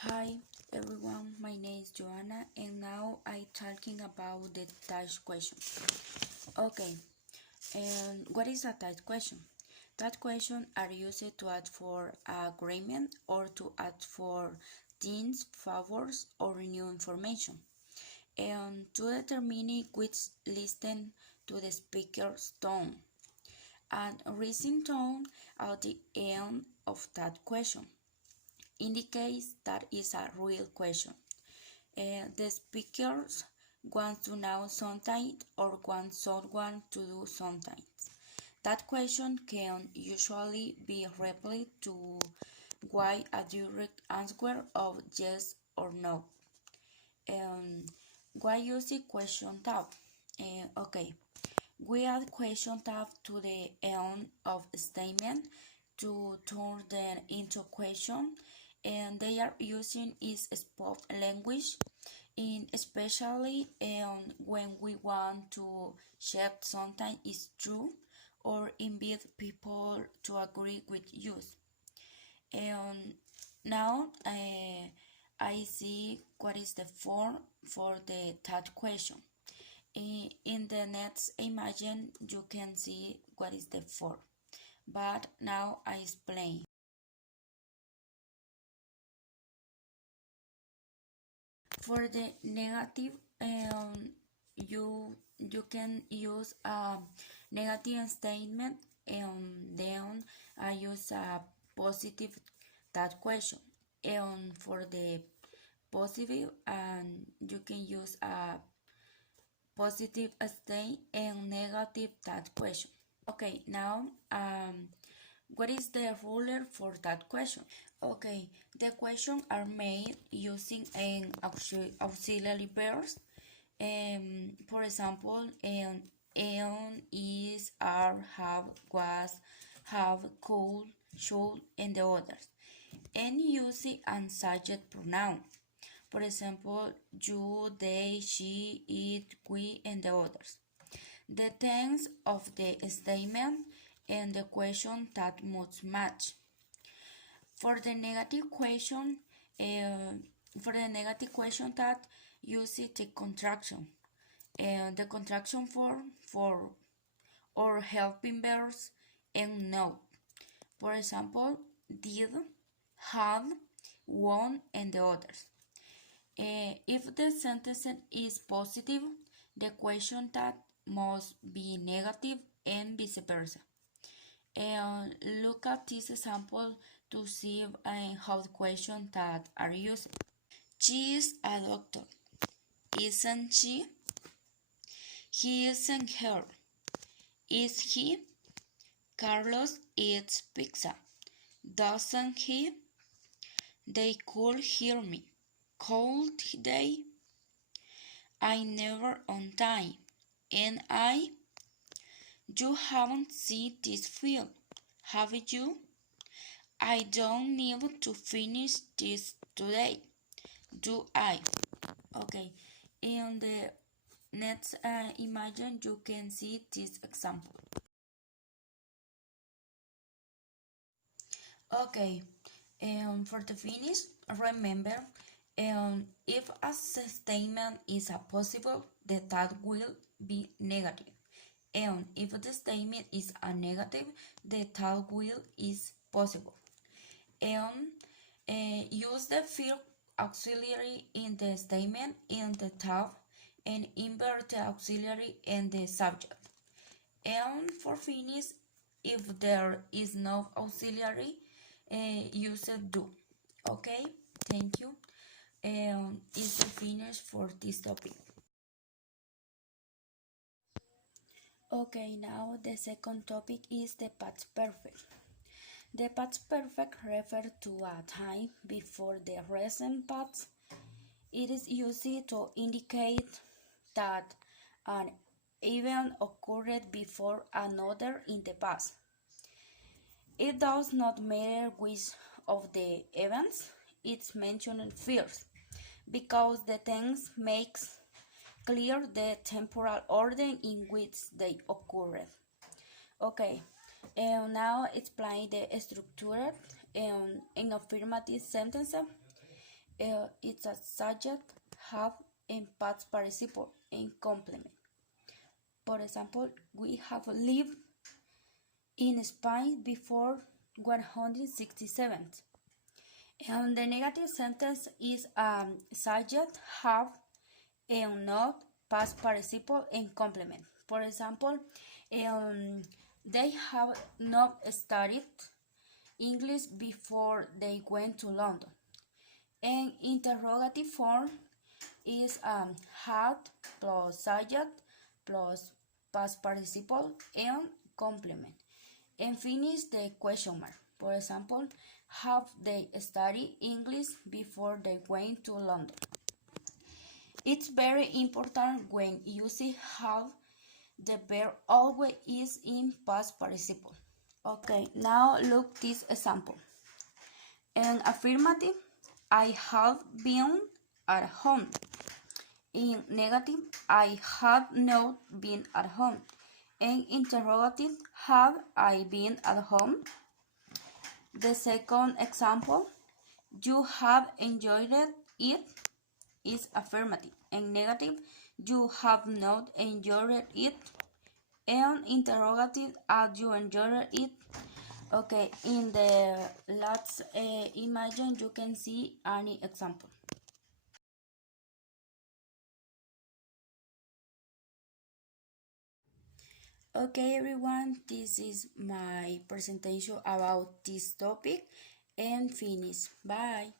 Hi everyone, my name is Joanna and now I talking about the type question. Okay, and what is a type question? That question are used to ask for agreement or to ask for things, favors or new information. And to determine which listen to the speaker's tone and raising tone at the end of that question indicates that is a real question. The speakers want to know something or want someone to do something. That question can usually be replied to why a direct answer of yes or no. Why use the question tab? Okay, we add question tab to the end of statement to turn them into question, and they are using is spoken language in especially when we want to check something is true or invite people to agree with you. And now I see what is the form for the third question. In the next image, you can see what is the form, but now I explain. For the negative, you can use a negative statement and then I use a positive that question. And for the positive, and you can use a positive state and negative that question. Okay, now what is the ruler for that question? Okay, the questions are made using an auxiliary verbs. For example, is, are, have, was, have, could, should, and the others. And using an subject pronoun. For example, you, they, she, it, we, and the others. The tense of the statement and the question that must match. For the negative question, that uses the contraction. The contraction form for or helping verbs and note. For example, did, had, won, and the others. If the sentence is positive, the question that must be negative and vice versa. Look at this example to see how the questions that are used. She is a doctor, isn't she? He isn't her. Is he? Carlos eats pizza, doesn't he? They could hear me. Could they? I never on time. And I? You haven't seen this film, have you? I don't need to finish this today, do I? Okay, in the next image you can see this example. Okay, for the finish, remember, if a statement is a possible, the that will be negative. And if the statement is a negative, the that will is possible. And use the field auxiliary in the statement in the tab and invert the auxiliary in the subject. And for finish, if there is no auxiliary, use a do. Okay, thank you. Is the finish for this topic. Okay, now the second topic is the past perfect. The past perfect refers to a time before the recent past. It is used to indicate that an event occurred before another in the past. It does not matter which of the events it's mentioned first, because the tense makes clear the temporal order in which they occurred. Okay, now explain the structure in affirmative sentences. It's a subject, have, and past participle and complement. For example, we have lived in Spain before 167. And the negative sentence is subject, have, and not, past participle and complement. For example, they have not studied English before they went to London. And interrogative form is had plus subject plus past participle and complement. And finish the question mark. For example, have they studied English before they went to London? It's very important when using have, the verb always is in past participle. Okay, now look this example. In affirmative, I have been at home. In negative, I have not been at home. In interrogative, have I been at home? The second example, you have enjoyed it, is affirmative. And negative, you have not enjoyed it. And interrogative, have you enjoyed it? Okay, in the last image you can see any example. Okay everyone, this is my presentation about this topic and finish. Bye.